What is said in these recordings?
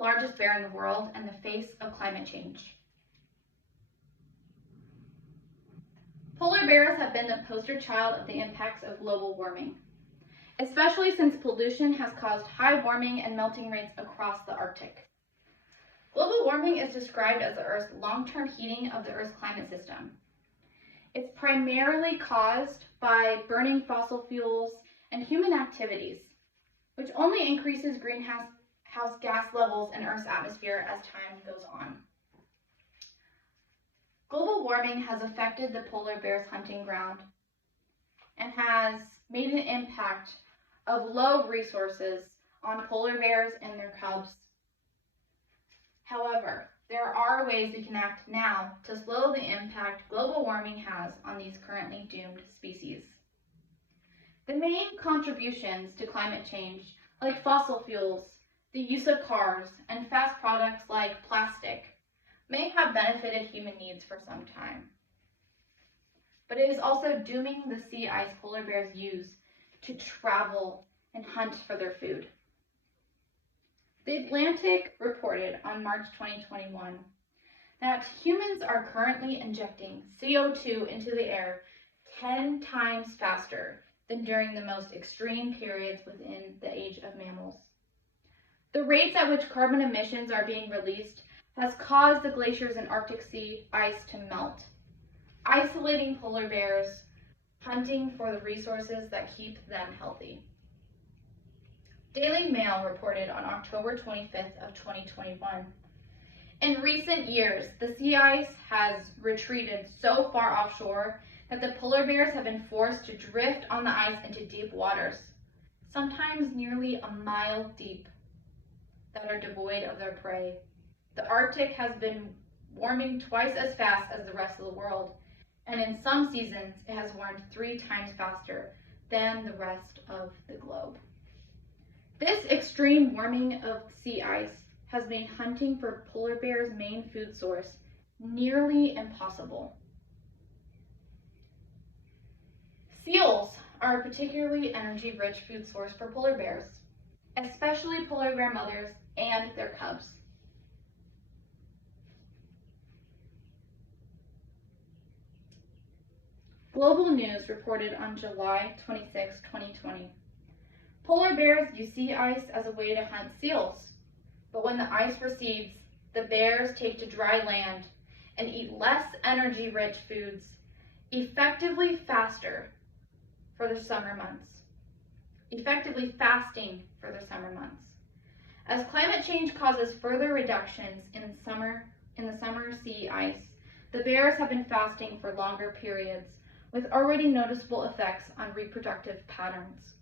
largest bear in the world and the face of climate change. Polar bears have been the poster child of the impacts of global warming, especially since pollution has caused high warming and melting rates across the Arctic. Global warming is described as the Earth's long-term heating of the Earth's climate system. It's primarily caused by burning fossil fuels and human activities, which only increases greenhouse gas levels in Earth's atmosphere as time goes on. Global warming has affected the polar bear's hunting ground and has made an impact of low resources on polar bears and their cubs. However, there are ways we can act now to slow the impact global warming has on these currently doomed species. The main contributions to climate change, like fossil fuels, the use of cars, and fast products like plastic, may have benefited human needs for some time. But it is also dooming the sea ice polar bears use to travel and hunt for their food. The Atlantic reported on March 2021 that humans are currently injecting CO2 into the air 10 times faster than during the most extreme periods within the age of mammals. The rates at which carbon emissions are being released has caused the glaciers in Arctic sea ice to melt, isolating polar bears, hunting for the resources that keep them healthy. Daily Mail reported on October 25th of 2021. In recent years, the sea ice has retreated so far offshore that the polar bears have been forced to drift on the ice into deep waters, sometimes nearly a mile deep, that are devoid of their prey. The Arctic has been warming twice as fast as the rest of the world, and in some seasons it has warmed 3 times faster than the rest of the globe. This extreme warming of sea ice has made hunting for polar bears' main food source nearly impossible. Seals are a particularly energy-rich food source for polar bears, especially polar bear mothers and their cubs. Global News reported on July 26, 2020. Polar bears use sea ice as a way to hunt seals, but when the ice recedes, the bears take to dry land and eat less energy-rich foods, effectively fasting for the summer months. As climate change causes further reductions in the summer sea ice, the bears have been fasting for longer periods, with already noticeable effects on reproductive patterns.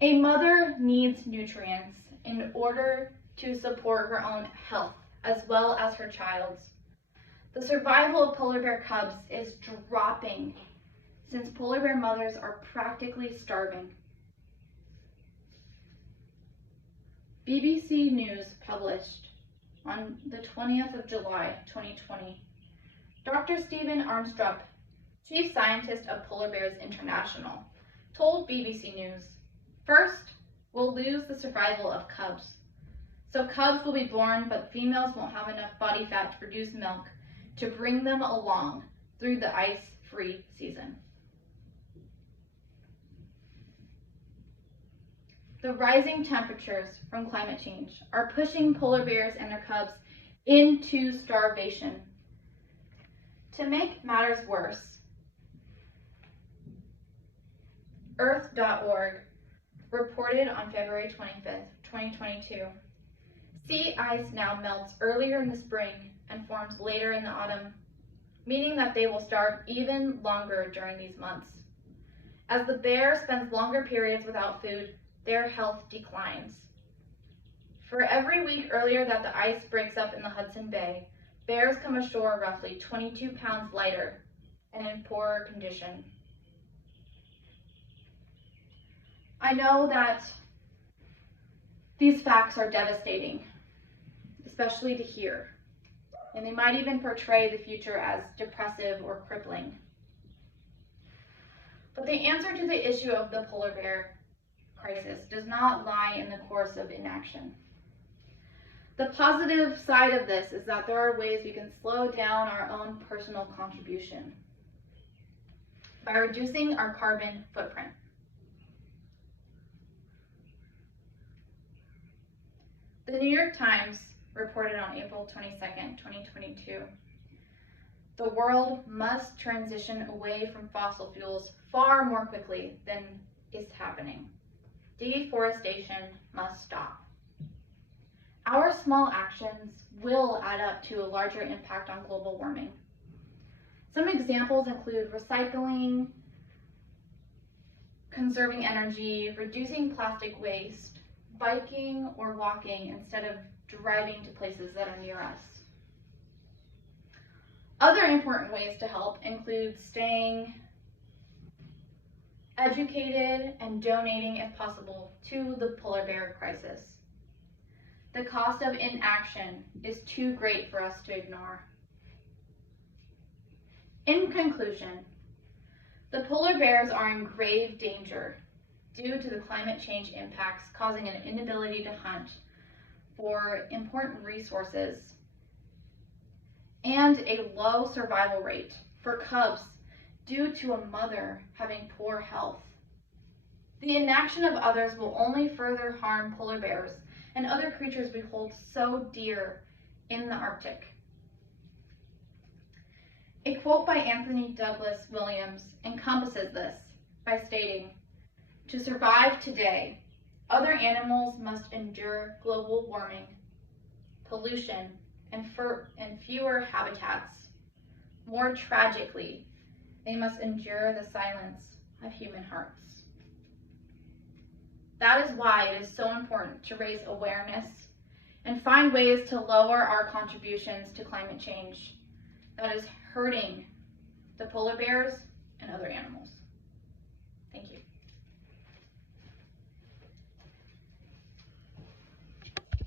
A mother needs nutrients in order to support her own health as well as her child's. The survival of polar bear cubs is dropping since polar bear mothers are practically starving. BBC News published on the 20th of July, 2020. Dr. Stephen Armstrong, chief scientist of Polar Bears International, told BBC News, "First, we'll lose the survival of cubs. So cubs will be born, but females won't have enough body fat to produce milk to bring them along through the ice-free season." The rising temperatures from climate change are pushing polar bears and their cubs into starvation. To make matters worse, Earth.org reported on February 25th, 2022, sea ice now melts earlier in the spring and forms later in the autumn, meaning that they will starve even longer during these months. As the bear spends longer periods without food, their health declines. For every week earlier that the ice breaks up in the Hudson Bay, bears come ashore roughly 22 pounds lighter and in poorer condition. I know that these facts are devastating, especially to hear, and they might even portray the future as depressive or crippling. But the answer to the issue of the polar bear crisis does not lie in the course of inaction. The positive side of this is that there are ways we can slow down our own personal contribution by reducing our carbon footprint. The New York Times reported on April 22nd, 2022, the world must transition away from fossil fuels far more quickly than is happening. Deforestation must stop. Our small actions will add up to a larger impact on global warming. Some examples include recycling, conserving energy, reducing plastic waste, biking or walking instead of driving to places that are near us. Other important ways to help include staying educated and donating, if possible, to the polar bear crisis. The cost of inaction is too great for us to ignore. In conclusion, the polar bears are in grave danger due to the climate change impacts causing an inability to hunt for important resources and a low survival rate for cubs due to a mother having poor health. The inaction of others will only further harm polar bears and other creatures we hold so dear in the Arctic. A quote by Anthony Douglas Williams encompasses this by stating, "To survive today, other animals must endure global warming, pollution, and fewer habitats. More tragically, they must endure the silence of human hearts." That is why it is so important to raise awareness and find ways to lower our contributions to climate change that is hurting the polar bears and other animals.